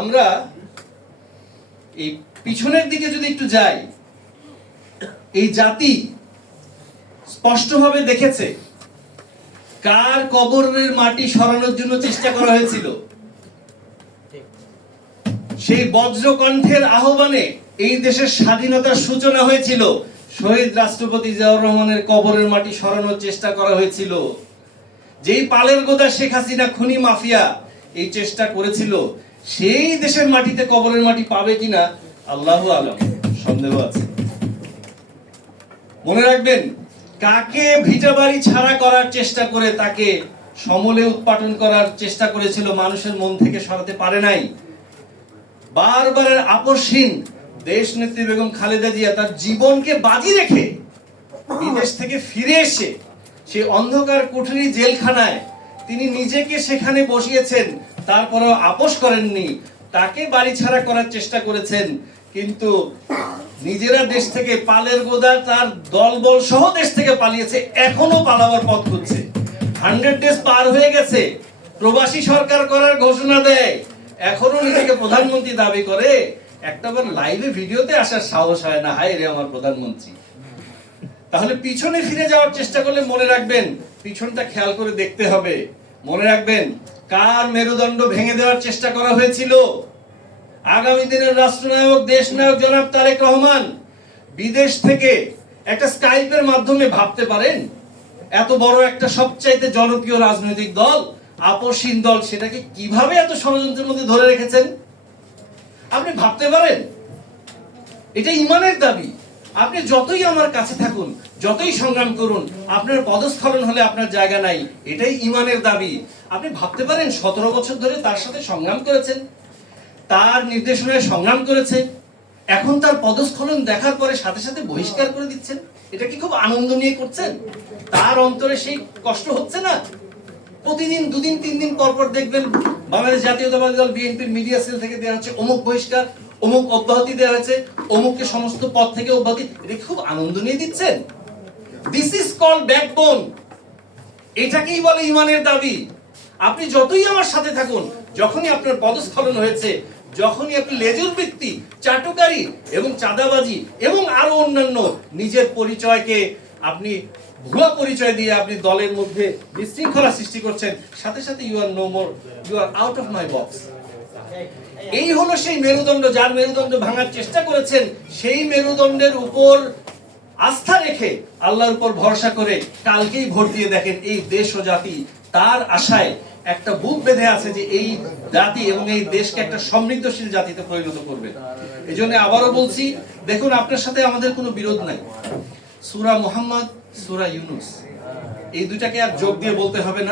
আমরা এই পিছনের দিকে যদি একটু যাই, এই জাতি স্পষ্টভাবে দেখেছে কার কবরের মাটি সরানোর জন্য চেষ্টা করা হয়েছিল। সেই বজ্রকণ্ঠের আহ্বানে এই দেশের স্বাধীনতার সূচনা হয়েছিল। শহীদ রাষ্ট্রপতি জিয়াউর রহমানের কবরের মাটি সরানোর চেষ্টা করা হয়েছিল। যেই পালের গোদা শেখ হাসিনা খুনি মাফিয়া এই চেষ্টা করেছিল সেই দেশের মাটিতে কবরের মাটি পাবে কিনা আল্লাহ আলম, সন্দেহ আছে। মনে রাখবেন, কাকে ভিটা বাড়ি ছাড়া করার চেষ্টা করে তাকে সমলে উৎপাটন করার চেষ্টা করেছিল মানুষের মন থেকে সরাতে পারে নাই। বারবারের আপসহীন দেশ নেত্রী বেগম খালেদা জিয়া তার জীবনকে বাজি রেখে বিদেশ থেকে ফিরে এসে সে অন্ধকার কুঠুরি জেলখানায় তিনি নিজেকে সেখানে বসিয়েছেন তারপরেও আপোষ করেননি। তাকে বাড়ি ছাড়া করার চেষ্টা করেছেন, কিন্তু নিজেরা দেশ থেকে পালের গোদা, তার দলবল সহ দেশ থেকে পালিয়েছে, এখনও পালাবার পথ খুঁজছে। হান্ড্রেড ডেজ পার হয়ে গেছে, প্রবাসী সরকার করার ঘোষণা দেয়। এখনও নিজেকে প্রধানমন্ত্রী দাবি করে, একটাবার লাইভে ভিডিওতে আসার সাহস হয় না। হায় রে আমার প্রধানমন্ত্রী। তাহলে পিছনে ফিরে যাওয়ার চেষ্টা করলে মনে রাখবেন, পিছনটা খেয়াল করে দেখতে হবে। মনে রাখবেন, কার মেরুদণ্ড ভেঙে দেওয়ার চেষ্টা করা হয়েছিল? আগামী দিনের রাষ্ট্রনায়ক দেশ নায়ক জনাব তারেক রহমান বিদেশ থেকে একটা স্কাইপের মাধ্যমে ভাবতে পারেন? এত বড় একটা সবচাইতে জনপ্রিয় রাজনৈতিক দল আপসীন দল, সেটাকে কীভাবে এত ষড়যন্ত্রের মধ্যে ধরে রেখেছেন? আপনি ভাবতে পারেন, এটা ইমানের দাবি। আপনি যতই আমার কাছে থাকুন, যতই সংগ্রাম করুন, আপনার পদস্খলন হলে আপনার জায়গা নাই। এটাই ইমানের দাবি। আপনি ভাবতে পারেন, সতেরো বছর ধরে তার সাথে সংগ্রাম করেছেন, তার নির্দেশনায় সংগ্রাম করেছে, এখন তার পদস্খলন দেখার পরে সাথে সাথে বহিষ্কার করে দিচ্ছেন। এটা কি খুব আনন্দ নিয়ে করছেন? তার অন্তরে সেই কষ্ট হচ্ছে না? প্রতিদিন, দুদিন, তিন দিন পর পর দেখবেন বাংলাদেশ জাতীয়তাবাদী দল, বিএনপির মিডিয়া সেল থেকে দেওয়া হচ্ছে অমুক বহিষ্কার অমুক অব্যাহতি দেওয়া হয়েছে, অমুককে সমস্ত পদ থেকে অব্যাহতি। এটা খুব আনন্দ নিয়ে দিচ্ছেন। দিস ইজ কল ব্যাকবোন এটাকেই বলে ইমানের দাবি। আপনি যতই আমার সাথে থাকুন, যখনই আপনার পদস্খলন হয়েছে, যখনই আপনি লেজুর বৃত্তি, চাটুকারি এবং চাঁদাবাজি এবং আরও অন্যান্য নিজের পরিচয়কে আপনি ভুয়া পরিচয় দিয়ে আপনি দলের মধ্যে বিশৃঙ্খলা সৃষ্টি করছেন, সাথে সাথে you are no more you are out of my box এই হলো সেই মেরুদণ্ড যার মেরুদণ্ড ভাঙার চেষ্টা করেছেন, সেই মেরুদণ্ডের উপর আস্থা রেখে আল্লাহর উপর ভরসা করে কালকেই ভোট দিয়ে দেখেন এই দেশ ও জাতি। তার আশায় একটা বুক বেঁধে আছে যে এই জাতি এবং এই দেশকে একটা সমৃদ্ধশীল জাতিতে পরিণত করবে। এই জন্য আবারও বলছি, দেখুন, আপনার সাথে আমাদের কোনো বিরোধ নাই। সুরা মোহাম্মদ, সুরা ইউনুস। এই দুটাকে আর যোগ দিয়ে বলতে হবে না।